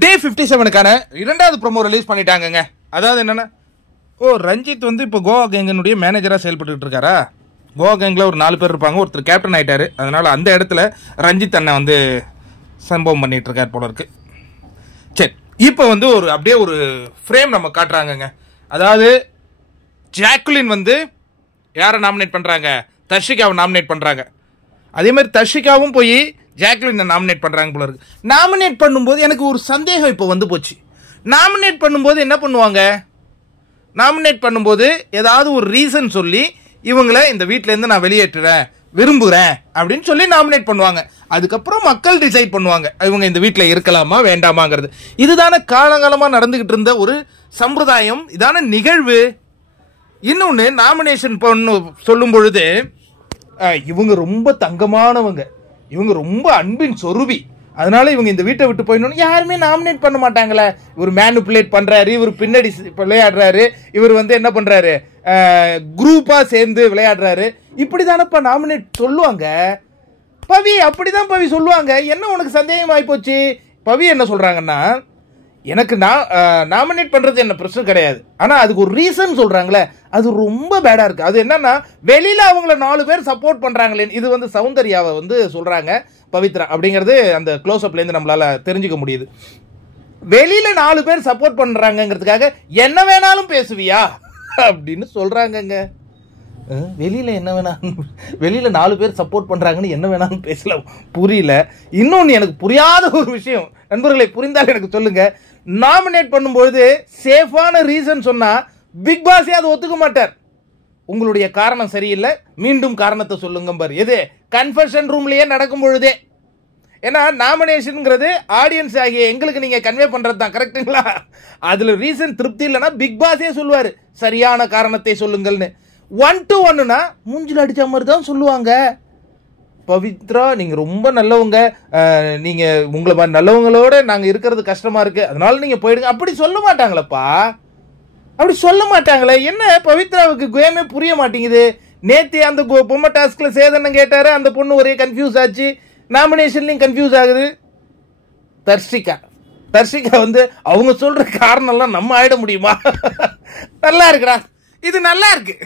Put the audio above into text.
டே 57க்கான இரண்டாவது promo release பண்ணிட்டாங்கங்க. அதாவது என்னன்னா, ரஞ்சித் வந்து இப்போ கோவா கேங்கனுடைய மேனேஜராக செயல்பட்டு இருக்காரா. கோவா கேங்கில் ஒரு 4 பேர் இருப்பாங்க. ஒருத்தர் கேப்டன் ஆகிட்டாரு. அதனால அந்த இடத்துல ரஞ்சித் அண்ணன் வந்து சம்பவம் பண்ணிட்டு இருக்கார் போல இருக்கு. சரி, இப்போ வந்து அப்படியே ஒரு ஃப்ரேம் நம்ம காட்டுறாங்கங்க. அதாவது ஜாக்குலின் வந்து யாரை நாமினேட் பண்ணுறாங்க? தர்ஷிகாவை நாமினேட் பண்ணுறாங்க. அதே மாதிரி தர்ஷிகாவும் போய் ஜாக்குலினை நாமினேட் பண்ணுறாங்க போல இருக்கு. நாமினேட் பண்ணும்போது எனக்கு ஒரு சந்தேகம் இப்போ வந்து போச்சு. நாமினேட் பண்ணும்போது என்ன பண்ணுவாங்க? நாமினேட் பண்ணும்போது ஏதாவது ஒரு ரீசன் சொல்லி இவங்களை இந்த வீட்டிலேருந்து நான் வெளியேற்றுறேன், விரும்புகிறேன் அப்படின்னு சொல்லி நாமினேட் பண்ணுவாங்க. அதுக்கப்புறம் மக்கள் டிசைட் பண்ணுவாங்க இவங்க இந்த வீட்டில் இருக்கலாமா வேண்டாமாங்கிறது. இதுதானே காலங்காலமாக நடந்துகிட்டு இருந்த ஒரு சம்பிரதாயம், இதான நிகழ்வு. இன்னொன்று, நாமினேஷன் பண்ணு சொல்லும் பொழுது இவங்க ரொம்ப தங்கமானவங்க, இவங்க ரொம்ப அன்பின் சொருவி, அதனால இவங்க இந்த வீட்டை விட்டு போயிடணும் யாருமே நாமினேட் பண்ண மாட்டாங்களே. இவர் மேனிப்புலேட் பண்றாரு, இவர் பின்னாடி விளையாடுறாரு, இவர் வந்து என்ன பண்றாரு, குரூப்பா சேர்ந்து விளையாடுறாரு, இப்படிதானப்பா நாமினேட் சொல்லுவாங்க. பவி அப்படிதான் பவி சொல்லுவாங்க. என்ன உனக்கு சந்தேகம் ஆயிப்போச்சு? பவி என்ன சொல்றாங்கன்னா, எனக்கு நாமினேட் பண்றது என்ன பிரச்சனை கிடையாது, ஆனா அதுக்கு ஒரு ரீசன் சொல்றாங்களே அது ரொம்ப பேடா இருக்கு. அது என்னன்னா, வெளியில அவங்கள 4 பேர் சப்போர்ட் பண்றாங்களே, இது வந்து சௌந்தர்யாவை வந்து சொல்றாங்க, பவித்ரா அப்படிங்கிறது அந்த க்ளோஸ்அப்ல இருந்து நம்மளால தெரிஞ்சுக்க முடியுது. வெளியில 4 பேர் சப்போர்ட் பண்றாங்கிறதுக்காக என்ன வேணாலும் பேசுவியா அப்படின்னு சொல்றாங்கங்க. வெளியில என்ன வேணாலும், வெளியில 4 பேர் சப்போர்ட் பண்றாங்கன்னு என்ன வேணாலும் பேசலாம், புரியல. இன்னொன்னு எனக்கு புரியாத ஒரு விஷயம், நண்பர்களை புரிந்தால் எனக்கு சொல்லுங்க. நாமினேட் பண்ணும்போது சேஃபான ரீசன் சொன்னா பிக் பாஸே அதை ஒத்துக்க மாட்டார். உங்களுடைய காரணம் சரியில்லை, மீண்டும் காரணத்தை சொல்லுங்க பாரு. எது? கன்ஃபெஷன் ரூம்லயே நடக்கும் பொழுதே. ஏன்னா நாமினேஷன்ங்கிறது ஆடியன்ஸ் ஆகிய எங்களுக்கு நீங்க கன்வே பண்றது தான், கரெக்டுங்களா? அதுல ரீசன் திருப்தி இல்லைன்னா பிக் பாஸே சொல்லுவாரு சரியான காரணத்தை சொல்லுங்கள்னு. 1 to 1னா மூஞ்சில் அடிச்ச மாதிரி தான் சொல்லுவாங்க. பவித்ரா நீங்க ரொம்ப நல்லவங்க, நீங்க உங்களை மாதிரி நல்லவங்களோட நாங்க இருக்கிறது கஷ்டமா இருக்கு, அதனால நீங்க போயிடுங்க, அப்படி சொல்ல மாட்டாங்களப்பா. அப்படி சொல்ல மாட்டாங்களே. என்ன பவித்ராவுக்கு கேமே புரிய மாட்டேங்குது. நேத்து அந்த பொம்மை டாஸ்க்ல சேதனம் கேட்டாரு, அந்த பொண்ணு ஒரே கன்ஃபியூஸ் ஆச்சு, நாமினேஷன்லையும் கன்ஃபியூஸ் ஆகுது. தர்ஷிகா வந்து அவங்க சொல்ற காரணம் எல்லாம் நம்ம ஆயிட முடியுமா? நல்லா இருக்குடா, இது நல்லா இருக்கு.